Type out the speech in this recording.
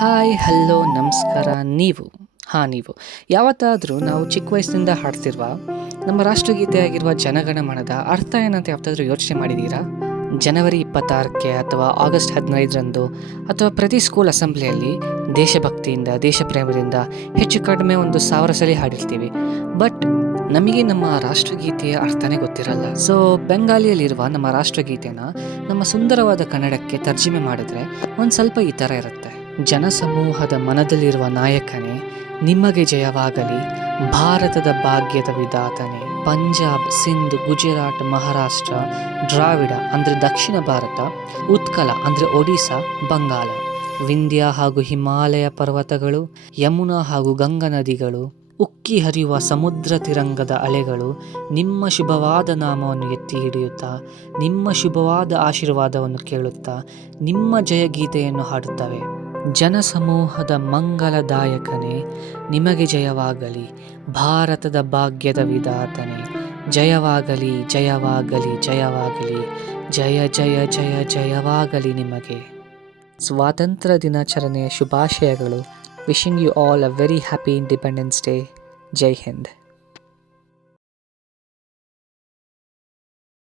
Hi, hello, ನಮಸ್ಕಾರ. ನೀವು ಯಾವತ್ತಾದರೂ ನಾವು ಚಿಕ್ಕ ವಯಸ್ಸಿನಿಂದ ಹಾಡ್ತಿರುವ ನಮ್ಮ ರಾಷ್ಟ್ರಗೀತೆ ಆಗಿರುವ ಜನಗಣಮನದ ಅರ್ಥ ಏನಂತ ಯಾವತ್ತಾದರೂ ಯೋಚನೆ ಮಾಡಿದ್ದೀರಾ? ಜನವರಿ 26ಕ್ಕೆ ಅಥವಾ ಆಗಸ್ಟ್ 15ರಂದು ಅಥವಾ ಪ್ರತಿ ಸ್ಕೂಲ್ ಅಸೆಂಬ್ಲಿಯಲ್ಲಿ ದೇಶಭಕ್ತಿಯಿಂದ, ದೇಶಪ್ರೇಮದಿಂದ ಹೆಚ್ಚು ಕಡಿಮೆ 1,000 ಸಲ ಹಾಡಿರ್ತೀವಿ. ಬಟ್ ನಮಗೆ ನಮ್ಮ ರಾಷ್ಟ್ರಗೀತೆಯ ಅರ್ಥನೇ ಗೊತ್ತಿರಲ್ಲ. ಸೊ ಬೆಂಗಾಲಿಯಲ್ಲಿರುವ ನಮ್ಮ ರಾಷ್ಟ್ರಗೀತೆನ ನಮ್ಮ ಸುಂದರವಾದ ಕನ್ನಡಕ್ಕೆ ತರ್ಜುಮೆ ಮಾಡಿದ್ರೆ ಒಂದು ಸ್ವಲ್ಪ ಈ ಥರ ಇರುತ್ತೆ. ಜನಸಮೂಹದ ಮನದಲ್ಲಿರುವ ನಾಯಕನೇ, ನಿಮಗೆ ಜಯವಾಗಲಿ, ಭಾರತದ ಭಾಗ್ಯದ ವಿಧಾತನೇ. ಪಂಜಾಬ್, ಸಿಂಧ್, ಗುಜರಾತ್, ಮಹಾರಾಷ್ಟ್ರ, ದ್ರಾವಿಡ ಅಂದರೆ ದಕ್ಷಿಣ ಭಾರತ, ಉತ್ಕಲ ಅಂದರೆ ಒಡಿಶಾ, ಬಂಗಾಳ, ವಿಂಧ್ಯ ಹಾಗೂ ಹಿಮಾಲಯ ಪರ್ವತಗಳು, ಯಮುನಾ ಹಾಗೂ ಗಂಗಾ ನದಿಗಳು, ಉಕ್ಕಿ ಹರಿಯುವ ಸಮುದ್ರ ತಿರಂಗದ ಅಲೆಗಳು ನಿಮ್ಮ ಶುಭವಾದ ನಾಮವನ್ನು ಎತ್ತಿ ಹಿಡಿಯುತ್ತಾ, ನಿಮ್ಮ ಶುಭವಾದ ಆಶೀರ್ವಾದವನ್ನು ಕೇಳುತ್ತಾ ನಿಮ್ಮ ಜಯಗೀತೆಯನ್ನು ಹಾಡುತ್ತವೆ. ಜನಸಮೂಹದ ಮಂಗಲದಾಯಕನೇ, ನಿಮಗೆ ಜಯವಾಗಲಿ, ಭಾರತದ ಭಾಗ್ಯದ ವಿಧಾತನೇ. ಜಯವಾಗಲಿ, ಜಯವಾಗಲಿ, ಜಯವಾಗಲಿ, ಜಯ ಜಯ ಜಯ ಜಯವಾಗಲಿ ನಿಮಗೆ. ಸ್ವಾತಂತ್ರ್ಯ ದಿನಾಚರಣೆಯ ಶುಭಾಶಯಗಳು. Wishing you all a very happy Independence Day. ಜೈ ಹಿಂದ್.